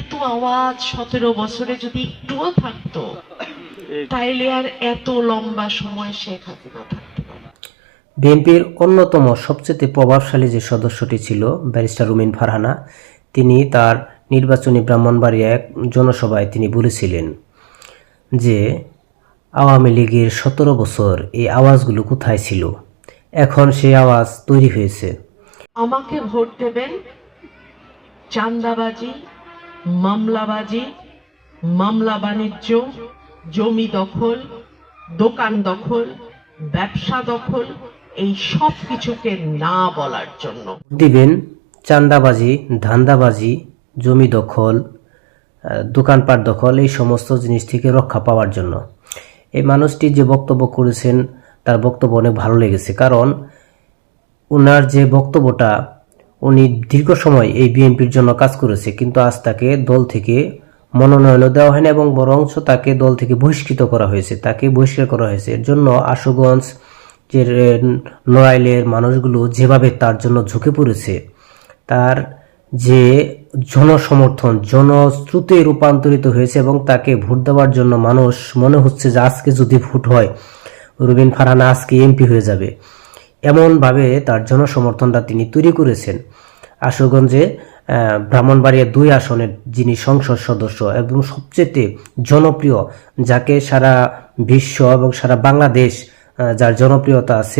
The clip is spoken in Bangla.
এত আওয়াজ 17 বছরে যদি একটুও থাকতো, তাইলে আর এত লম্বা সময় শেখ হাসিনা থাকতো না। বিএনপির অন্যতম সবচেয়ে প্রভাবশালী যে সদস্যটি ছিল ব্যারিস্টার রুমিন ফারহানা, তিনি তার নির্বাচনী ব্রাহ্মণবাড়িয়া এক জনসভায় তিনি বলেছিলেন যে আওয়ামী লীগের 17 বছর এই আওয়াজগুলো কোথায় ছিল, এখন সেই আওয়াজ তৈরি হয়েছে। আমাকে ভোট দেবেন, চাঁদাবাজি, মামলাবাজি, মামলা বাণিজ্য, জমি দখল, দোকান দখল, ব্যবসা দখল, এই সব কিছুকে না বলার জন্য। দিবেন চাঁদাবাজি, ধান্দাবাজি, জমি দখল, দোকানপাট দখল, এই সমস্ত জিনিস থেকে রক্ষা পাওয়ার জন্য। এই মানুষটি যে বক্তব্য করেছেন তার বক্তব্য অনেক ভালো লেগেছে, কারণ ওনার যে বক্তব্যটা, উনি দীর্ঘ সময় এই বিএনপির জন্য কাজ করেছে, কিন্তু আজ তাকে দল থেকে মনোনয়ন দেওয়া হয়নি এবং বরঞ্চ তাকে দল থেকে বহিষ্কৃত করা হয়েছে, তাকে বহিষ্কার করা হয়েছে। এর জন্য আশুগঞ্জ যে নড়াইলের মানুষগুলো যেভাবে তার জন্য ঝুঁকে পড়েছে, তার যে জনসমর্থন জনশ্রুতে রূপান্তরিত হয়েছে এবং তাকে ভোট দেওয়ার জন্য মানুষ মনে হচ্ছে যে আজকে যদি ভোট হয় রুবিন ফারহানা আজকে এমপি হয়ে যাবে, এমনভাবে তার জনসমর্থনটা তিনি তৈরি করেছেন। আশুগঞ্জে ব্রাহ্মণবাড়িয়া 2 আসনের যিনি সংসদ সদস্য এবং সবচেয়ে জনপ্রিয়, যাকে সারা বিশ্ব এবং সারা বাংলাদেশ যার জনপ্রিয়তা আছে,